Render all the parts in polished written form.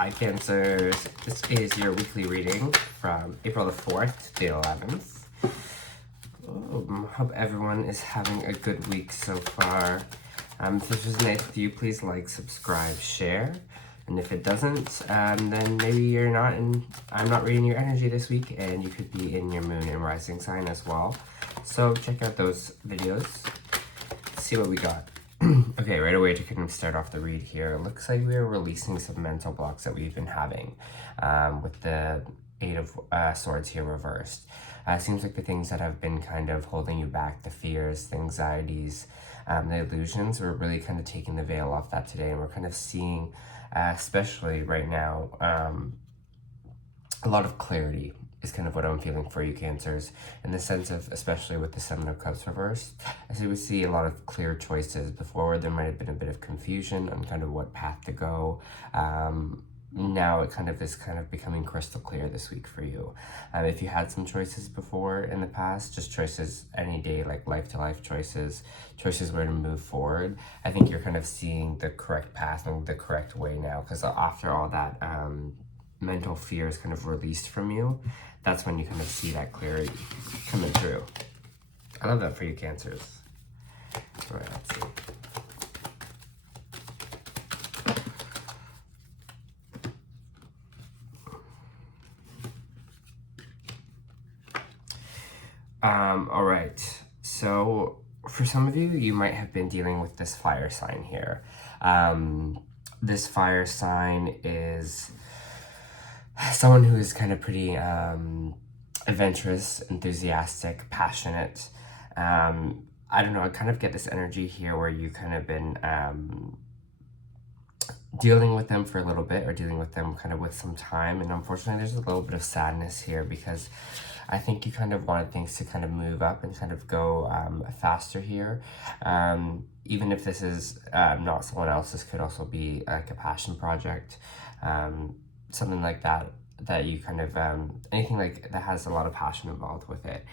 Hi Cancers, this is your weekly reading from April the 4th to the 11th. Hope everyone is having a good week so far. If this was nice with you, please like, subscribe, share. And if it doesn't, then maybe you're not in, I'm not reading your energy this week, and you could be in your moon and rising sign as well. So check out those videos, see what we got. Okay, right away to kind of start off the read here, it looks like we're releasing some mental blocks that we've been having with the Eight of Swords here reversed. Seems like the things that have been kind of holding you back, the fears, the anxieties, the illusions, we're really kind of taking the veil off that today, and we're kind of seeing, especially right now, a lot of clarity is kind of what I'm feeling for you Cancers, in the sense of, especially with the Seven of Cups reversed, as we see a lot of clear choices. Before, there might have been a bit of confusion on kind of what path to go. Now it kind of is becoming crystal clear this week for you. If you had some choices before in the past, just choices any day, like life-to-life choices, choices where to move forward, I think you're kind of seeing the correct path and the correct way now, because after all that mental fear is kind of released from you, that's when you kind of see that clarity coming through. I love that for you Cancers. All right, let's see. All right, so for some of you, you might have been dealing with this fire sign here. This fire sign is someone who is kind of pretty adventurous, enthusiastic, passionate. I don't know, I kind of get this energy here where you kind of been dealing with them for a little bit, or dealing with them kind of with some time, and unfortunately there's a little bit of sadness here, because I think you kind of wanted things to kind of move up and kind of go faster here. Even if this is not someone else, this could also be like a passion project, something like that, that you kind of, anything like that has a lot of passion involved with it.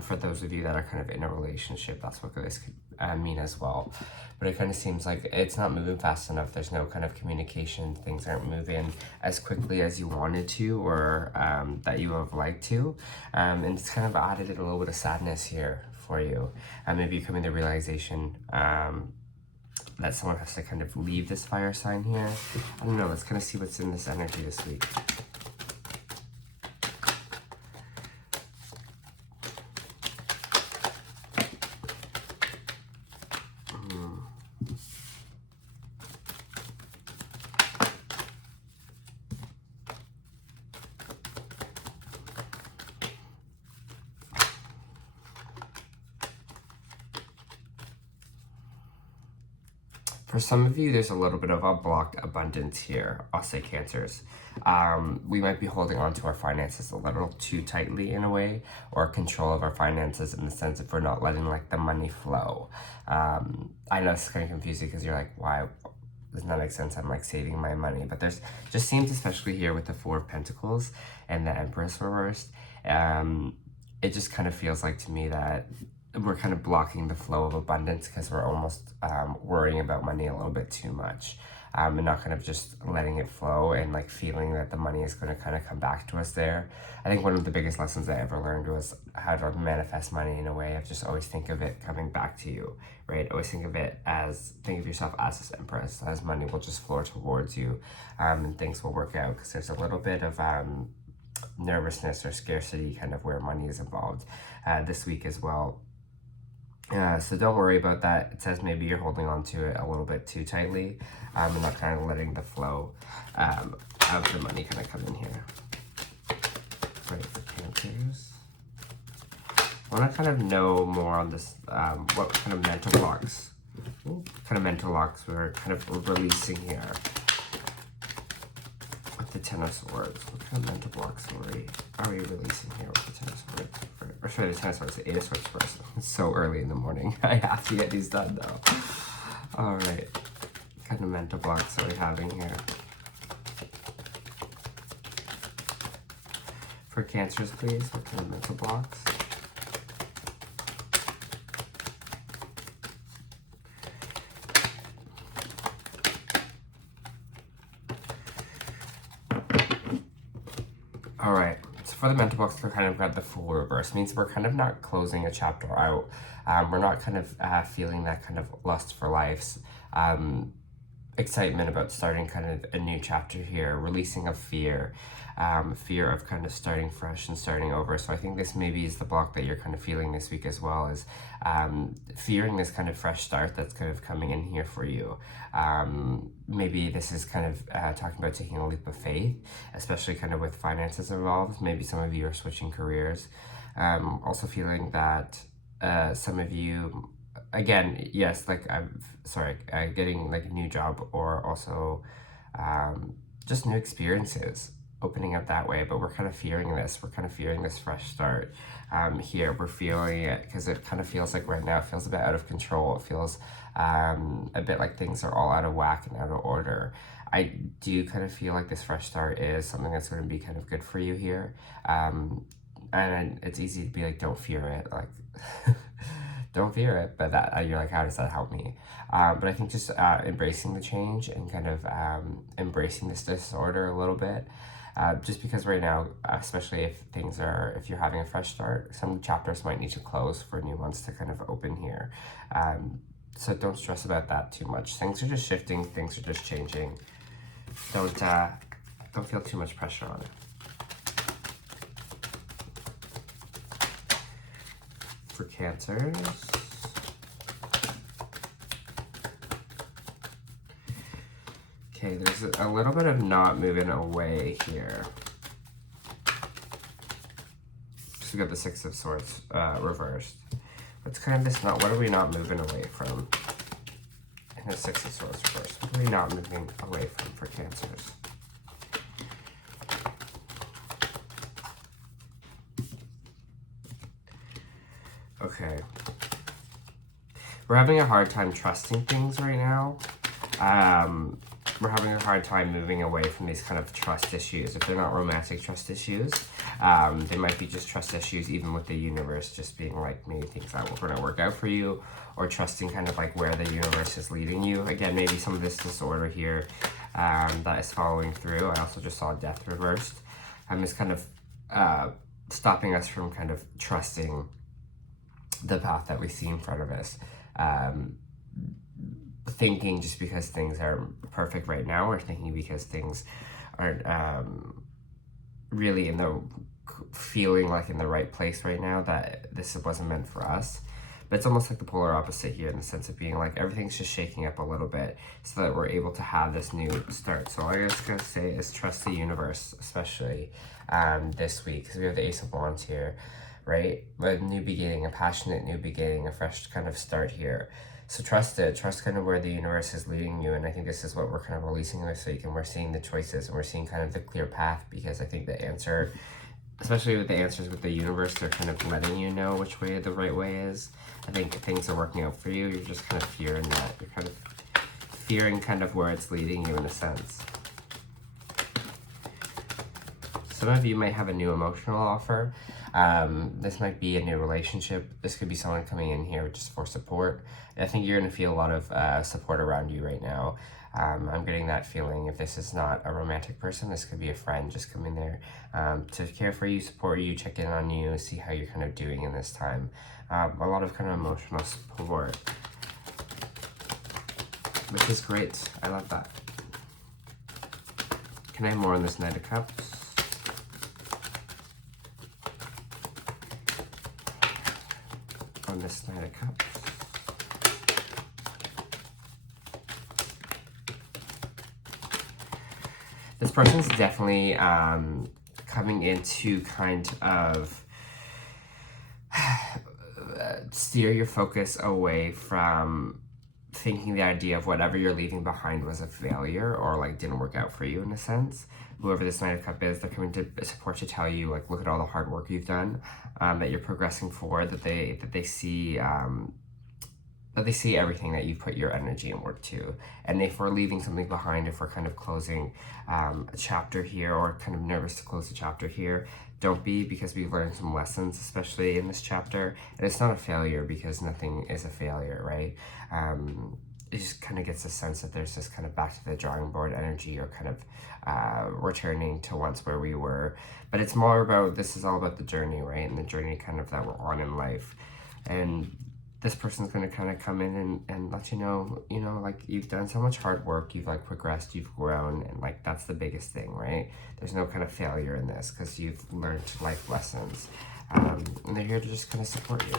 For those of you that are kind of in a relationship, that's what this could mean as well. But it kind of seems like it's not moving fast enough. There's no kind of communication. Things aren't moving as quickly as you wanted to, or that you would have liked to. And it's kind of added a little bit of sadness here for you. Maybe you're coming to the realization that someone has to kind of leave this fire sign here. I don't know, let's kind of see what's in this energy this week. For some of you, there's a little bit of a blocked abundance here, I'll say Cancers. We might be holding on to our finances a little too tightly in a way, or control of our finances in the sense if we're not letting like the money flow. I know it's kind of confusing because you're like, why? Does not make sense. I'm like saving my money, but there's just seems, especially here with the Four of Pentacles and the Empress reversed, it just kind of feels like to me that we're kind of blocking the flow of abundance because we're almost worrying about money a little bit too much, and not kind of just letting it flow and like feeling that the money is going to kind of come back to us there. I think one of the biggest lessons I ever learned was how to manifest money in a way of just always think of it coming back to you, right? Always think of yourself as this Empress, as money will just flow towards you, and things will work out, because there's a little bit of nervousness or scarcity kind of where money is involved this week as well. So don't worry about that. It says maybe you're holding on to it a little bit too tightly, and not kind of letting the flow of the money kind of come in here. Right, for Cancers. I want to kind of know more on this, what kind of mental blocks we're kind of releasing here. With the Ten of Swords, what kind of mental blocks are we releasing here with the Ten of Swords? Or sorry, the Ten of Swords, the Eight of Swords first. It's so early in the morning. I have to get these done though. All right, what kind of mental blocks are we having here? For Cancers, please, what kind of mental blocks? All right, so for the mental box, we're kind of got the Fool reverse. It means we're kind of not closing a chapter out. We're not kind of feeling that kind of lust for life, excitement about starting kind of a new chapter here, releasing of fear, fear of kind of starting fresh and starting over. So I think this maybe is the block that you're kind of feeling this week as well, is fearing this kind of fresh start that's kind of coming in here for you. Maybe this is kind of talking about taking a leap of faith, especially kind of with finances involved. Maybe some of you are switching careers. Also feeling that some of you, again, yes, like getting like a new job, or also just new experiences opening up that way. But we're kind of fearing this. We're kind of fearing this fresh start here. We're feeling it because it kind of feels like right now it feels a bit out of control. It feels a bit like things are all out of whack and out of order. I do kind of feel like this fresh start is something that's going to be kind of good for you here. And it's easy to be like, don't fear it, like don't fear it, but that you're like, how does that help me? But I think just embracing the change and kind of embracing this disorder a little bit, just because right now, especially if you're having a fresh start, some chapters might need to close for new ones to kind of open here. So don't stress about that too much. Things are just shifting, things are just changing. Don't feel too much pressure on it. For Cancers. Okay, there's a little bit of not moving away here. So we got the Six of Swords reversed. It's kind of this not, what are we not moving away from? And the Six of Swords reversed. What are we not moving away from for Cancers? Okay. We're having a hard time trusting things right now. We're having a hard time moving away from these kind of trust issues. If they're not romantic trust issues, they might be just trust issues even with the universe, just being like maybe things that are gonna work out for you, or trusting kind of like where the universe is leading you. Again, maybe some of this disorder here that is following through. I also just saw Death reversed. It's kind of stopping us from kind of trusting the path that we see in front of us. Thinking just because things are perfect right now, or thinking because things aren't really in the feeling like in the right place right now, that this wasn't meant for us. But it's almost like the polar opposite here, in the sense of being like everything's just shaking up a little bit so that we're able to have this new start. So all I was gonna say is trust the universe, especially this week, because we have the Ace of Wands here, right? A new beginning, a passionate new beginning, a fresh kind of start here. So trust it, trust kind of where the universe is leading you. And I think this is what we're kind of releasing this week, and we're seeing the choices, and we're seeing kind of the clear path, because I think the answer, especially with the answers with the universe, they're kind of letting you know which way the right way is. I think things are working out for you. You're just kind of fearing that. You're kind of fearing kind of where it's leading you in a sense. Some of you might have a new emotional offer. This might be a new relationship. This could be someone coming in here just for support. I think you're going to feel a lot of support around you right now. I'm getting that feeling. If this is not a romantic person, this could be a friend just coming there to care for you, support you, check in on you, see how you're kind of doing in this time. A lot of kind of emotional support, which is great. I love that. Can I have more on this Knight of Cups? On this Knight of Cups. This person's definitely coming into kind of steer your focus away from thinking the idea of whatever you're leaving behind was a failure, or like didn't work out for you in a sense. Whoever this Knight of Cup is, they're coming to support to tell you, like, look at all the hard work you've done, that you're progressing forward, that they see everything that you put your energy and work to. And if we're leaving something behind, if we're kind of closing a chapter here, or kind of nervous to close a chapter here, don't be, because we've learned some lessons, especially in this chapter. And it's not a failure, because nothing is a failure, right? it just kind of gets a sense that there's this kind of back to the drawing board energy, or kind of returning to once where we were. But it's more about, this is all about the journey, right? And the journey kind of that we're on in life. And this person's going to kind of come in and let you know, like, you've done so much hard work, you've like progressed, you've grown, and like that's the biggest thing, right? There's no kind of failure in this, because you've learned life lessons. And they're here to just kind of support you.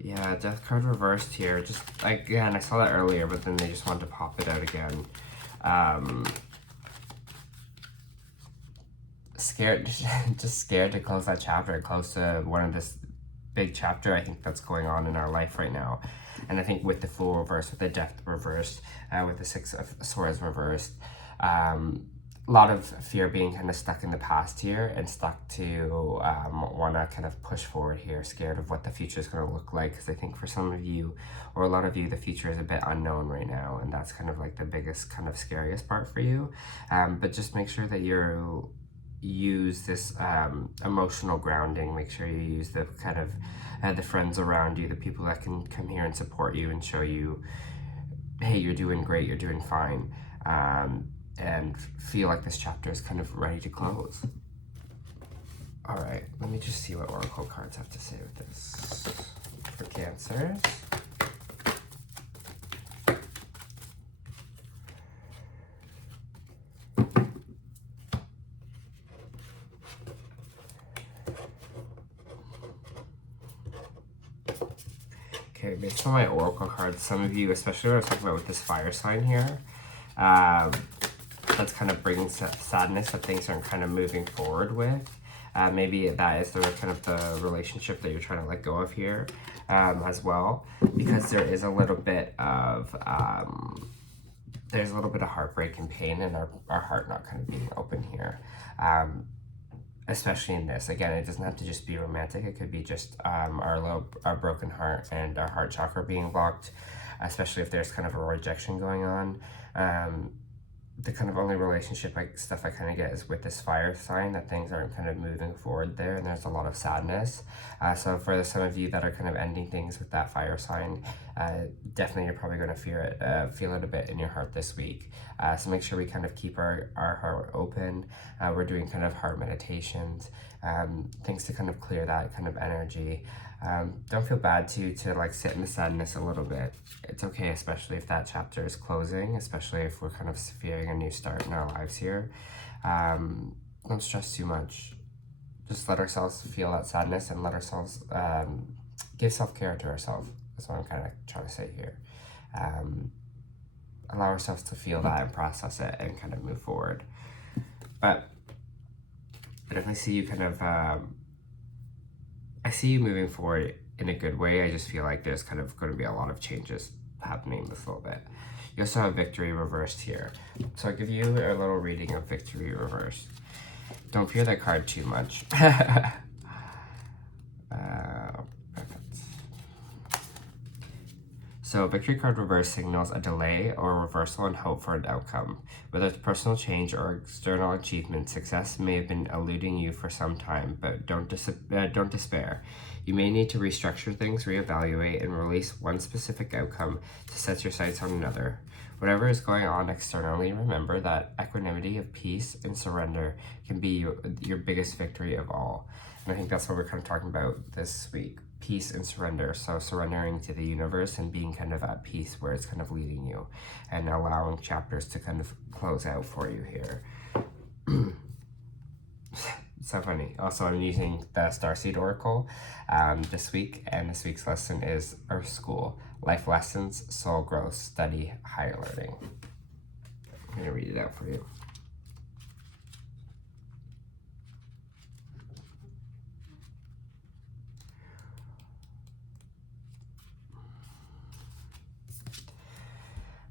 Yeah, Death card reversed here. Just, again, I saw that earlier, but then they just wanted to pop it out again. Scared, just scared to close that chapter, close to one of this big chapter, I think, that's going on in our life right now. And I think with the Fool reversed, with the Death reversed, with the Six of Swords reversed, a lot of fear being kind of stuck in the past here, and stuck to want to kind of push forward here, scared of what the future is going to look like. Because I think for some of you, or a lot of you, the future is a bit unknown right now, and that's kind of like the biggest, kind of scariest part for you. But just make sure that you use this emotional grounding. Make sure you use the kind of the friends around you, the people that can come here and support you and show you, hey, you're doing great, you're doing fine. And feel like this chapter is kind of ready to close. All right, let me just see what Oracle cards have to say with this for Cancers. Okay, based on my Oracle cards, some of you, especially what I was talking about with this fire sign here, that's kind of bringing sadness that things aren't kind of moving forward with. Maybe that is the kind of the relationship that you're trying to let go of here as well, because there is a little bit of there's a little bit of heartbreak and pain, and our heart not kind of being open here, especially in this. Again, it doesn't have to just be romantic. It could be just our broken heart and our heart chakra being blocked, especially if there's kind of a rejection going on. The kind of only relationship stuff I kind of get is with this fire sign, that things aren't kind of moving forward there, and there's a lot of sadness. So for some of you that are kind of ending things with that fire sign, definitely you're probably going to feel it a bit in your heart this week. So make sure we kind of keep our heart open. We're doing kind of heart meditations, things to kind of clear that kind of energy. Don't feel bad to like sit in the sadness a little bit. It's okay, especially if that chapter is closing, especially if we're kind of fearing a new start in our lives here. Don't stress too much. Just let ourselves feel that sadness, and let ourselves give self-care to ourselves. That's what I'm kind of trying to say here. Allow ourselves to feel that and process it and kind of move forward. But I definitely see you kind of I see you moving forward in a good way. I just feel like there's kind of going to be a lot of changes happening this little bit. You also have Victory reversed here. So I'll give you a little reading of Victory reversed. Don't fear that card too much. Perfect. So Victory card reversed signals a delay or a reversal in hope for an outcome. Whether it's personal change or external achievement, success may have been eluding you for some time, but don't despair. You may need to restructure things, reevaluate, and release one specific outcome to set your sights on another. Whatever is going on externally, remember that equanimity of peace and surrender can be your biggest victory of all. And I think that's what we're kind of talking about this week. Peace and surrender. So surrendering to the universe and being kind of at peace where it's kind of leading you, and allowing chapters to kind of close out for you here. So funny. Also, I'm using the Starseed Oracle this week, and this week's lesson is Earth School, Life Lessons, Soul Growth, Study, Higher Learning. I'm going to read it out for you.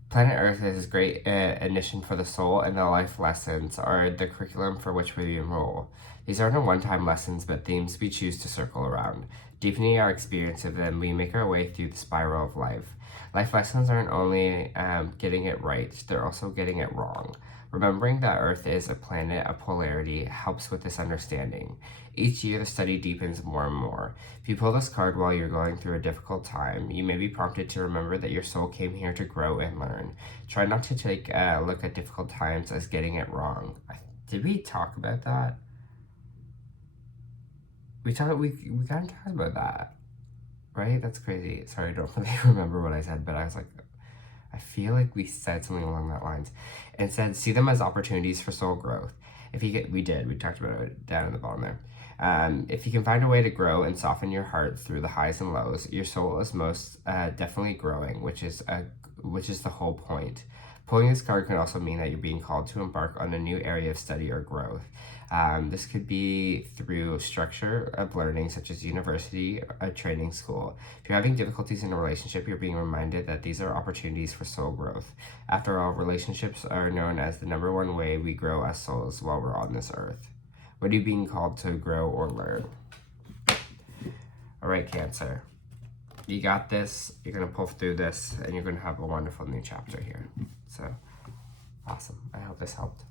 Planet Earth is a great addition for the soul, and the life lessons are the curriculum for which we enroll. These aren't one-time lessons, but themes we choose to circle around. Deepening our experience of them, we make our way through the spiral of life. Life lessons aren't only getting it right, they're also getting it wrong. Remembering that Earth is a planet of polarity helps with this understanding. Each year, the study deepens more and more. If you pull this card while you're going through a difficult time, you may be prompted to remember that your soul came here to grow and learn. Try not to take a look at difficult times as getting it wrong. Did we talk about that? We kind of talked about that, right? That's crazy. Sorry, I don't really remember what I said, but I was like, I feel like we said something along that lines. Instead, see them as opportunities for soul growth. We talked about it down in the bottom there. If you can find a way to grow and soften your heart through the highs and lows, your soul is most definitely growing, which is the whole point. Pulling this card can also mean that you're being called to embark on a new area of study or growth. This could be through structure of learning, such as university, a training school. If you're having difficulties in a relationship, you're being reminded that these are opportunities for soul growth. After all, relationships are known as the #1 way we grow as souls while we're on this earth. What are you being called to grow or learn? All right, Cancer. You got this. You're going to pull through this, and you're going to have a wonderful new chapter here. So, awesome. I hope this helped.